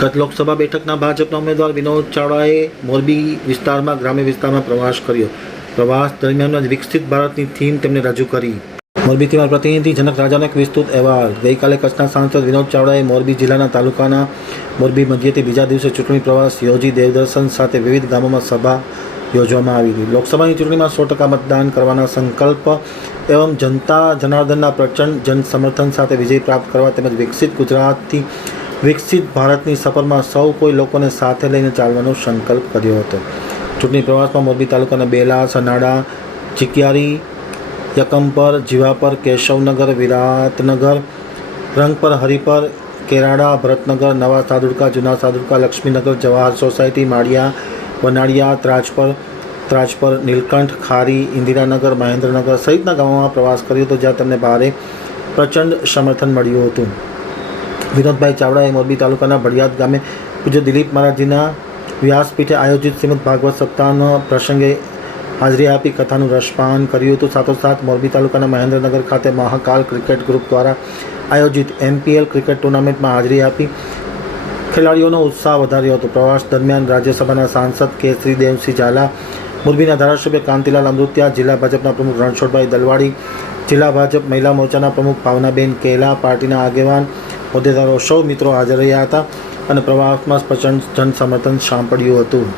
ગત લોકસભા બેઠકના ભાજપના ઉમેદવાર વિનોદ ચાવડાએ મોરબી વિસ્તારમાં, ગ્રામ્ય વિસ્તારમાં પ્રવાસ કર્યો. પ્રવાસ દરમિયાન વિકસિત ભારતની થીમ તેમણે રજૂ કરી. મોરબીથી મારા પ્રતિનિધિ જનક રાજાનો એક વિસ્તૃત અહેવાલ. ગઈકાલે કચ્છના સાંસદ વિનોદ ચાવડાએ મોરબી જિલ્લાના તાલુકાના મોરબી મધ્યથી બીજા દિવસે ચૂંટણી પ્રવાસ યોજી દેવદર્શન સાથે વિવિધ ગામોમાં સભા યોજવામાં આવી હતી. લોકસભાની ચૂંટણીમાં સો ટકા મતદાન કરવાના સંકલ્પ એવં જનતા જનાર્દનના પ્રચંડ જન સમર્થન સાથે વિજય પ્રાપ્ત કરવા તેમજ વિકસિત ગુજરાતથી વિકસિત ભારતની સફરમાં સૌ કોઈ લોકોને સાથે લઈને ચાલવાનો સંકલ્પ કર્યો હતો. ચૂંટણી પ્રવાસમાં મોરબી તાલુકાના બેલા, સનાડા, ચિકિયારી યકમપર જીવાપર, કેશવનગર, વિરાટનગર, રંગપર, હરિપર, કેરાડા, ભરતનગર, નવા સાદુડકા, જૂના સાદુડકા, લક્ષ્મીનગર, જવાહર સોસાયટી, માળિયા, વનાળિયા, ત્રાજપર ત્રાજપર, નીલકંઠ, ખારી, ઇન્દિરાનગર, મહેન્દ્રનગર સહિતના ગામોમાં પ્રવાસ કર્યો હતો, જ્યાં તેમને ભારે પ્રચંડ સમર્થન મળ્યું હતું. વિનોદભાઈ ચાવડાએ મોરબી તાલુકાના ભડિયાદ ગામે પૂજ્ય દિલીપ મહારાજજીના વ્યાસપીઠે આયોજિત શ્રીમદ ભાગવત સપ્તાહના પ્રસંગે હાજરી આપી કથાનું રસપાન કર્યું હતું. સાથોસાથ મોરબી તાલુકાના મહેન્દ્રનગર ખાતે મહાકાલ ક્રિકેટ ગ્રુપ દ્વારા આયોજિત એમપીએલ ક્રિકેટ ટુર્નામેન્ટમાં હાજરી આપી. ખેલાડીઓનો ઉત્સાહ વધાર્યો હતો. પ્રવાસ દરમિયાન રાજ્યસભાના સાંસદ કેસરી દેવસિંહ ઝાલા, મોરબીના ધારાસભ્ય કાંતિલાલ અમૃત્યા, જિલ્લા ભાજપના પ્રમુખ રણછોડભાઈ દલવાડી, જિલ્લા ભાજપ મહિલા મોરચાના પ્રમુખ ભાવનાબેન કેલા, પાર્ટીના આગેવાન હોદ્દેદારો સૌ મિત્રો હાજર રહ્યા હતા અને પ્રવાસમાં પ્રચંડ જન સમર્થન સાંપડ્યું હતું.